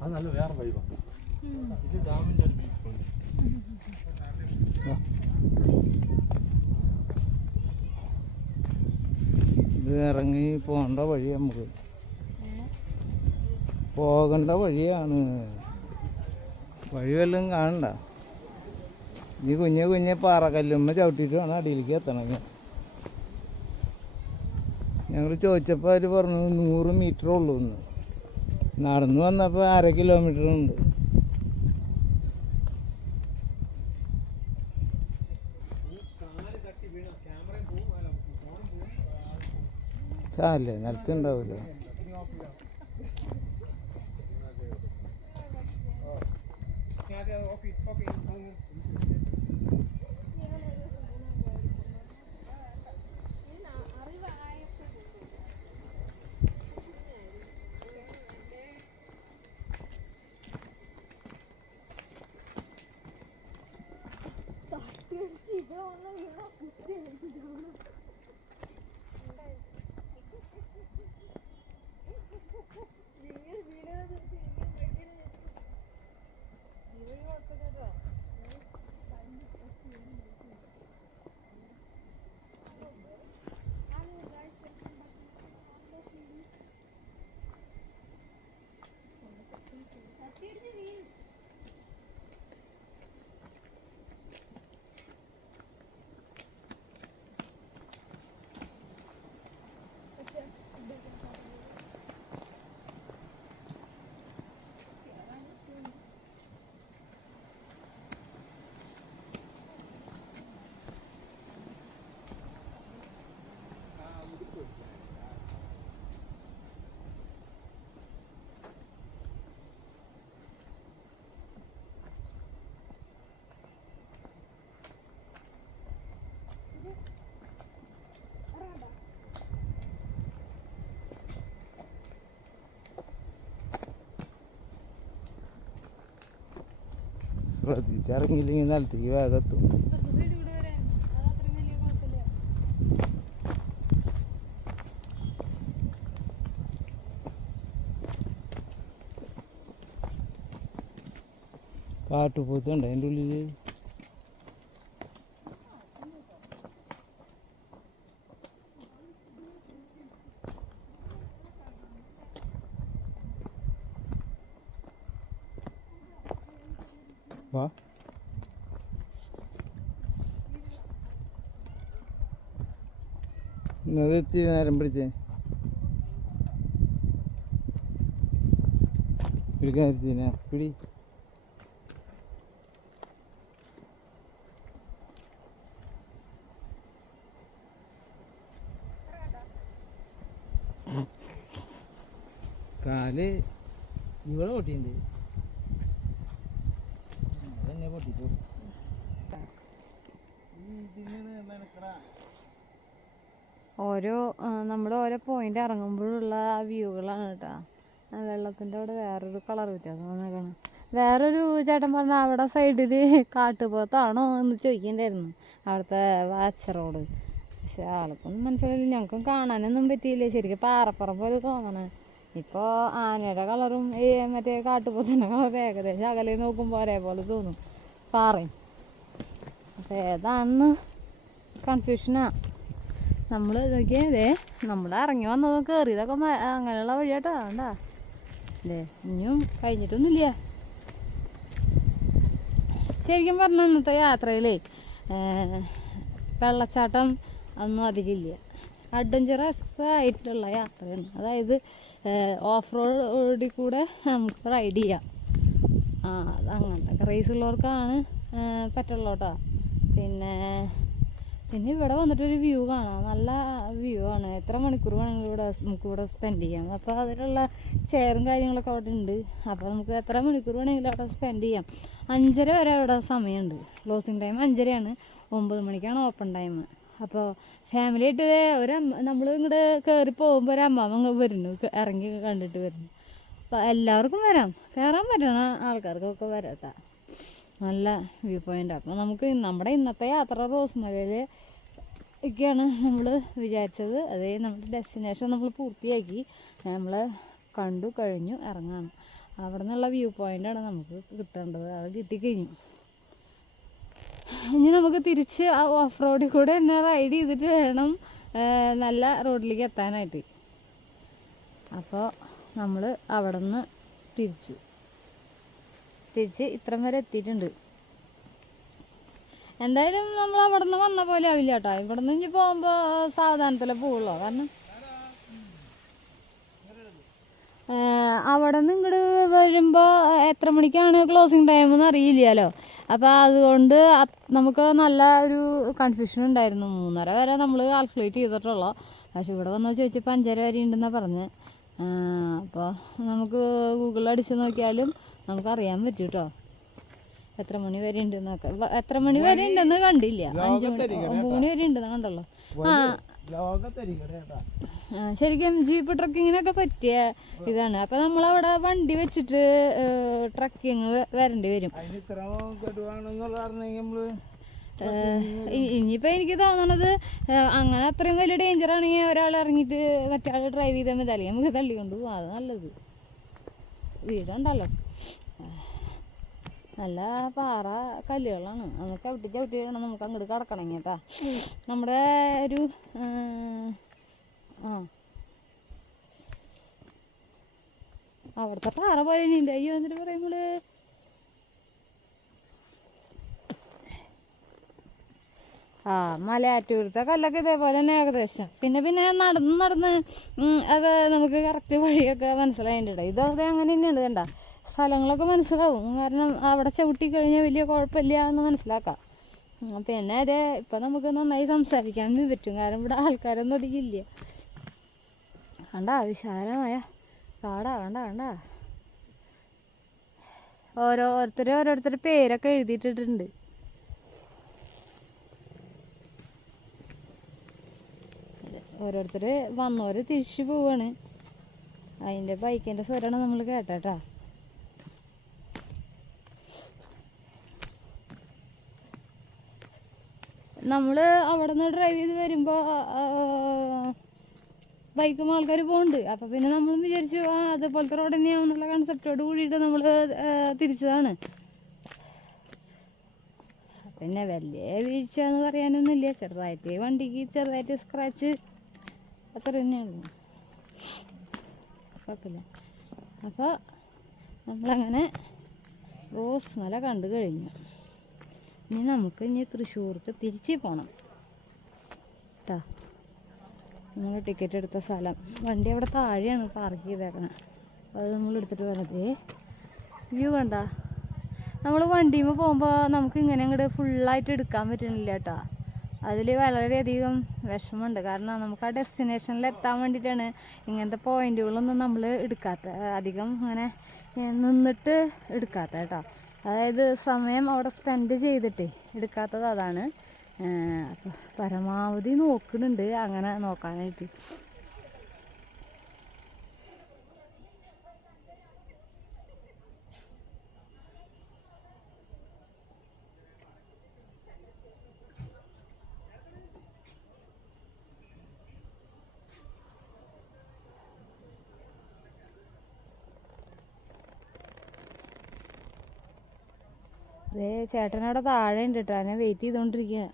അത് നല്ല വേറെ വൈബാണ് ഇത് ഡാമിന്റെ ഒരു ബീച്ച് ഇത് ഇറങ്ങി പോകേണ്ട വഴി നമുക്ക്. പോകേണ്ട വഴിയാണ്. വഴി വല്ലതും കാണണ്ട. ഈ കുഞ്ഞു കുഞ്ഞ് പാറക്കല്ലുമ്മ ചവിട്ടിയിട്ട് വേണം അടിയിലേക്ക് എത്തണമെങ്കിൽ. ഞങ്ങൾ ചോദിച്ചപ്പോൾ അവർ പറഞ്ഞു നൂറ് മീറ്റർ ഉള്ളൂ എന്ന്. നടന്നു വന്നപ്പോൾ അര കിലോമീറ്റർ ഉണ്ട്. അല്ലേ? നിലത്തുണ്ടാവില്ല ശ്രദ്ധിച്ചിറങ്ങിയില്ലെങ്കിൽ നിലത്തേക്ക് വേഗം കാട്ടുപോത്തുണ്ട് അതിന്റെ ഉള്ളിൽ വാ. അത് എത്തി നേരം പിടിച്ചേ. പിടിക്കാൻ ഇരുത്തിനെ പിടി. കാൽ ഇവിടെ പൊട്ടിയുണ്ട് ഓരോ നമ്മൾ ഓരോ പോയിന്റ് ഇറങ്ങുമ്പോഴുള്ള ആ വ്യൂകളാണ് കേട്ടോ. വെള്ളത്തിന്റെ അവിടെ വേറൊരു കളർ വ്യത്യാസം വേറൊരു ചേട്ടൻ പറഞ്ഞ അവിടെ സൈഡിൽ കാട്ടുപോത്താണോ എന്ന് ചോദിക്കണ്ടായിരുന്നു. അവിടുത്തെ വാച്ചറോട്. പക്ഷെ ആൾക്കൊന്നും മനസ്സിലായില്ല. ഞങ്ങൾക്കും കാണാനൊന്നും പറ്റിയില്ല. ശരിക്കും പാറപ്പുറം പോലെ തോന്നണേ. ഇപ്പോൾ ആനയുടെ കളറും ഈ മറ്റേ കാട്ടുപോത്തിന്റെ കളറും ഏകദേശം അകലെ നോക്കുമ്പോൾ ഒരേപോലെ തോന്നും. പാറയും. അപ്പോൾ ഏതാണെന്ന് കൺഫ്യൂഷനാ നമ്മൾ നോക്കിയേ ഇതേ നമ്മൾ ഇറങ്ങി വന്നതും കയറിയതൊക്കെ ഇതൊക്കെ അങ്ങനെയുള്ള വഴിയാട്ടോ വേണ്ട അല്ലേ ഇനിയും കഴിഞ്ഞിട്ടൊന്നുമില്ല. ശരിക്കും പറഞ്ഞ ഇന്നത്തെ യാത്രയിലേ വെള്ളച്ചാട്ടം ഒന്നും അധികമില്ല അഡ്വഞ്ചറസ് ആയിട്ടുള്ള യാത്രയാണ്. അതായത് ഓഫ് റോഡിൽ കൂടെ നമുക്ക് റൈഡ് ചെയ്യാം. ആ അങ്ങനത്തെ ക്രേസ് ഉള്ളവർക്കാണ് പറ്റുള്ളൂ കേട്ടോ പിന്നെ പിന്നെ ഇവിടെ വന്നിട്ടൊരു വ്യൂ കാണാം. നല്ല വ്യൂ ആണ്. എത്ര മണിക്കൂർ വേണമെങ്കിലും ഇവിടെ നമുക്ക് ഇവിടെ സ്പെൻഡ് ചെയ്യാം. അപ്പോൾ അതിലുള്ള ചെയറും കാര്യങ്ങളൊക്കെ അവിടെ ഉണ്ട്. അപ്പോൾ നമുക്ക് എത്ര മണിക്കൂർ വേണമെങ്കിലും അവിടെ സ്പെൻഡ് ചെയ്യാം. അഞ്ചര വരെ അവിടെ സമയമുണ്ട്. ക്ലോസിങ് ടൈം അഞ്ചരയാണ്. ഒമ്പത് മണിക്കാണ് ഓപ്പൺ ടൈം അപ്പോൾ ഫാമിലി ആയിട്ട് ഒരു നമ്മൾ ഇങ്ങോട്ട് കയറി പോകുമ്പോൾ ഒരു അമ്മാമ്മ വരുന്നു. ഇറങ്ങി കണ്ടിട്ട് വരുന്നു. എല്ലാവർക്കും വരാം. കയറാൻ പറ്റണ ആൾക്കാർക്കൊക്കെ വരട്ടെ. നല്ല വ്യൂ പോയിന്റ് അപ്പോൾ നമുക്ക് നമ്മുടെ ഇന്നത്തെ യാത്ര റോസ്മലയിൽ ഒക്കെയാണ് നമ്മൾ വിചാരിച്ചത്. അതേ നമ്മുടെ ഡെസ്റ്റിനേഷൻ നമ്മൾ പൂർത്തിയാക്കി. നമ്മൾ കണ്ടു കഴിഞ്ഞു ഇറങ്ങാണ് അവിടെ നിന്നുള്ള വ്യൂ പോയിന്റാണ് നമുക്ക് കിട്ടേണ്ടത്. അത് കിട്ടിക്കഴിഞ്ഞു. ഇനി നമുക്ക് തിരിച്ച് ആ ഓഫ് റോഡിൽ കൂടെ തന്നെ റൈഡ് ചെയ്തിട്ട് വേണം നല്ല റോഡിലേക്ക് എത്താനായിട്ട്. അപ്പോൾ നമ്മൾ അവിടെ നിന്ന് തിരിച്ചു. തിരിച്ച് ഇത്രയും വരെ എത്തിയിട്ടുണ്ട്. എന്തായാലും നമ്മൾ അവിടെ നിന്ന് വന്ന പോലെ ആവില്ല കേട്ടോ. ഇവിടെ നിന്ന് ഇനി പോകുമ്പോൾ സാവധാനത്തിലെ പോവുള്ളൂ. കാരണം അവിടെ നിന്ന് ഇങ്ങോട്ട് വരുമ്പോൾ എത്ര മണിക്കാണ് ക്ലോസിങ് ടൈം എന്ന് അറിയില്ലല്ലോ. അപ്പോൾ അതുകൊണ്ട് നമുക്ക് നല്ല ഒരു കൺഫ്യൂഷൻ ഉണ്ടായിരുന്നു. മൂന്നര വരെ നമ്മൾ കാൽക്കുലേറ്റ് ചെയ്തിട്ടുള്ളൂ. പക്ഷെ ഇവിടെ വന്ന് ചോദിച്ചപ്പോൾ അഞ്ചര വരെ ഉണ്ടെന്നാണ് പറഞ്ഞത് അപ്പോൾ നമുക്ക് ഗൂഗിളിൽ അടിച്ച് നോക്കിയാലും നമുക്കറിയാൻ പറ്റും കേട്ടോ എത്ര മണി വരെ ഉണ്ടെന്നൊക്കെ. വ- എത്ര മണി വരെ ഉണ്ടെന്ന് കണ്ടില്ല. അഞ്ച് മണി ഒമ്പത് മണി വരെ ഉണ്ടെന്ന് കണ്ടല്ലോ. ആ, ശരിക്കും ജീപ്പ് ട്രക്കിങ്ങിനൊക്കെ പറ്റിയ ഇതാണ്. അപ്പൊ നമ്മളവിടെ വണ്ടി വെച്ചിട്ട് ട്രക്കിങ് വരേണ്ടി വരും. ഇനിയിപ്പോൾ എനിക്ക് തോന്നണത് അങ്ങനെ അത്രയും വലിയ ഡേഞ്ചർ ആണെങ്കിൽ ഒരാൾ ഇറങ്ങിയിട്ട് മറ്റേ ആൾ ഡ്രൈവ് ചെയ്താൽ മതി. അല്ലെങ്കിൽ നമുക്ക് തള്ളിക്കൊണ്ട് പോകും അത് നല്ലത്. വീടുണ്ടല്ലോ. നല്ല പാറ കല്ലുകളാണ്. നമുക്ക് ചവിട്ടി ചവിട്ടി വേണം നമുക്ക് അങ്ങോട്ട് കിടക്കണമെങ്കിൽ കേട്ടാ. നമ്മുടെ ഒരു ആ. അവിടുത്തെ പാറ പോലെ ഉണ്ട് അയ്യോ എന്നിട്ട് പറയുമ്പോൾ ആ മലയാറ്റൂരത്തെ കല്ലൊക്കെ ഇതേപോലെ തന്നെ ഏകദേശം. പിന്നെ പിന്നെ നടന്ന് നടന്ന് അത് നമുക്ക് കറക്റ്റ് വഴിയൊക്കെ മനസ്സിലായിട്ടുണ്ട്. ഇതവിടെ അങ്ങനെ തന്നെയാണ് കണ്ട. സ്ഥലങ്ങളൊക്കെ മനസ്സിലാവും. കാരണം അവിടെ ചവിട്ടി കഴിഞ്ഞാൽ വലിയ കുഴപ്പമില്ല എന്ന് മനസ്സിലാക്കാം. പിന്നെ അതെ ഇപ്പം നമുക്ക് നന്നായി സംസാരിക്കാൻ പറ്റും. കാരണം ഇവിടെ ആൾക്കാരൊന്നും അധികമില്ല കണ്ട വിശാലമായ കാടാ കണ്ട കണ്ട. ഓരോരുത്തർ ഓരോരുത്തർ പേരൊക്കെ എഴുതിയിട്ടിട്ടുണ്ട്. ഓരോരുത്തർ വന്നവർ തിരിച്ചു പോവാണ്. അതിന്റെ ബൈക്കിന്റെ സ്വരമാണ് നമ്മൾ കേട്ടാട്ടാ. നമ്മൾ അവിടെ നിന്ന് ഡ്രൈവ് ചെയ്ത് വരുമ്പോൾ ബൈക്കും ആൾക്കാർ പോകുന്നുണ്ട് അപ്പോൾ പിന്നെ നമ്മൾ വിചാരിച്ചു അതുപോലത്തെ റോഡ് തന്നെയാണെന്നുള്ള കൺസെപ്റ്റോട് കൂടിയിട്ട് നമ്മൾ തിരിച്ചതാണ്. പിന്നെ വലിയ വീഴ്ച എന്ന് പറയാനൊന്നുമില്ല. ചെറുതായിട്ട് വണ്ടിക്ക് ചെറുതായിട്ട് സ്ക്രാച്ച് അത്ര തന്നെയുള്ളൂ കുഴപ്പമില്ല. അപ്പോൾ നമ്മളങ്ങനെ റോസ് മല കണ്ടു കഴിഞ്ഞു. ഇനി നമുക്ക് ഇനി തൃശ്ശൂർക്ക് തിരിച്ച് പോകണം കേട്ടോ നമ്മൾ ടിക്കറ്റ് എടുത്ത സ്ഥലം. വണ്ടി അവിടെ താഴെയാണ് പാർക്ക് ചെയ്തേക്കണത് അപ്പോൾ അത് നമ്മൾ എടുത്തിട്ട് വരണത് വ്യൂ കണ്ട. നമ്മൾ വണ്ടിയുമ്പോൾ പോകുമ്പോൾ നമുക്ക് ഇങ്ങനെ അങ്ങോട്ട് ഫുള്ളായിട്ട് എടുക്കാൻ പറ്റണില്ല കേട്ടോ അതിൽ വളരെയധികം വിഷമമുണ്ട്. കാരണം നമുക്ക് ആ ഡെസ്റ്റിനേഷനിൽ എത്താൻ വേണ്ടിയിട്ടാണ് ഇങ്ങനത്തെ പോയിന്റുകളൊന്നും നമ്മൾ എടുക്കാത്ത. അധികം അങ്ങനെ നിന്നിട്ട് എടുക്കാത്ത കേട്ടോ അതായത് സമയം അവിടെ സ്പെൻഡ് ചെയ്തിട്ട് എടുക്കാത്തത് അതാണ്. പരമാവധി നോക്കുന്നുണ്ട് അങ്ങനെ നോക്കാനായിട്ട്. ദേ ചേട്ടനവിടെ താഴെ ഉണ്ട് കേട്ടോ. ഞാൻ വെയിറ്റ് ചെയ്തുകൊണ്ടിരിക്കുക